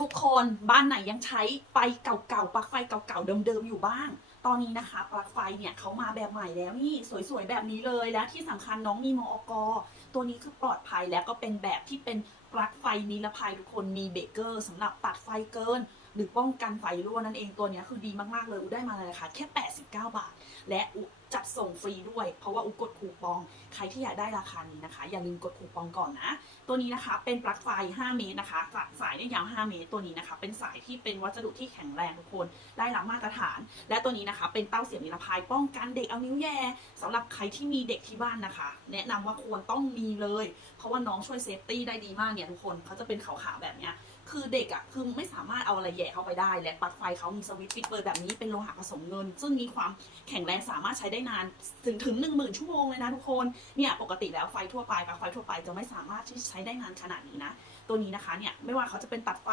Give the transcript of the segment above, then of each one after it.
ทุกคนบ้านไหนยังใช้ไฟเก่าๆปลั๊กไฟเก่าๆเดิมๆอยู่บ้าง ตอนนี้นะคะปลั๊กไฟเนี่ยเขามาแบบใหม่แล้วนี่สวยๆแบบนี้เลยและที่สำคัญน้องมีมอกตัวนี้คือปลอดภัยแล้วก็เป็นแบบที่เป็นปลั๊กไฟนิรภัยทุกคนมีเบรกเกอร์สำหรับตัดไฟเกิน หรือป้องกันไฟรั่วนั่นเองตัวนี้คือดีมากๆเลยอุได้มาเลยค่ะแค่ 89 บาท และอุจัดส่งฟรีด้วย เพราะว่าอุกดคูปอง ใครที่อยากได้ราคานี้นะคะ อย่าลืมกดคูปองก่อนนะ ตัวนี้นะคะเป็นปลั๊กไฟ 5 เมตรนะคะ สายเนี่ยยาว 5 เมตร ตัวนี้นะคะ เป็นสายที่เป็นวัสดุที่แข็งแรงทุกคนได้รับมาตรฐาน และตัวนี้นะคะเป็นเต้าเสียบนิรภัยป้องกันเด็กเอานิ้วแย่สำหรับใครที่มีเด็กที่บ้านนะคะ แนะนำว่าควรต้องมีเลย เพราะว่าน้องช่วยเซฟตี้ได้ดีมากเนี่ยทุกคนเขาจะเป็นขาวๆแบบเนี้ย คือเด็กอะ่ะคือไม่สามารถเอาอะไรแย่เข้าไปได้ และปลั๊กไฟเขามีสวิตช์ปิดเปิดแบบนี้เป็นโลหะผสมเงิน ซึ่งมีความแข็งแรงสามารถใช้ได้นานถึงถึงหนึ่งหมื่นชั่วโมงเลยนะทุกคนเนี่ยปกติแล้วไฟทั่วไปปลั๊กไฟทั่วไปจะไม่สามารถที่ใช้ได้นานขนาดนี้นะตัวนี้นะคะเนี่ยไม่ว่าเขาจะเป็นตัดไฟ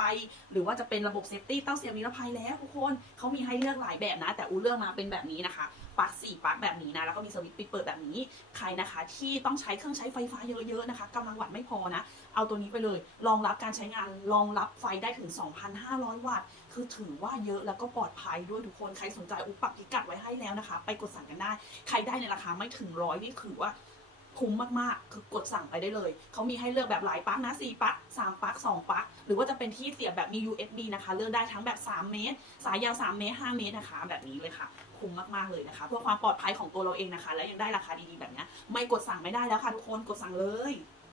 หรือว่าจะเป็นระบบเซฟตี้เต้าเสียบนิรภัยแล้วทุกคนเขามีให้เลือกหลายแบบนะ แต่อูเลือกมาเป็นแบบนี้นะคะ ลั๊กสี่ปลั๊กแบบนี้นะ แล้วก็มีสวิตช์ปิดเปิดแบบนี้ ใครนะคะ ที่ต้องใช้เครื่องใช้ไฟฟ้าเยอะๆนะคะกำลังวัตต์ไม่พอนะ เอาตัวนี้ไปเลย รองรับการใช้งาน รองรับไฟได้ถึง 2,500 วัตต์ คือถือว่าเยอะแล้วก็ปลอดภัยด้วยทุกคน ใครสนใจอุปปักพิกัดไว้ให้แล้วนะคะ ไปกดสั่งกันได้ ใครได้ในราคาไม่ถึงร้อยนี่คือว่า คุ้มมากๆ คือกดสั่งไปได้เลย เขามีให้เลือกแบบหลายปลั๊กนะ4ปลั๊ก3ปลั๊ก2ปลั๊ก หรือว่าจะเป็นที่เสียบแบบมี USB นะคะ เลือกได้ทั้งแบบ 3 เมตร สายยาว 3 เมตร 5 เมตรนะคะ แบบนี้เลยค่ะ คุ้มมากๆเลยนะคะ เพื่อความปลอดภัยของตัวเราเองนะคะ และยังได้ราคาดีๆแบบเนี้ยไม่กดสั่งไม่ได้แล้วค่ะทุกคน กดสั่งเลย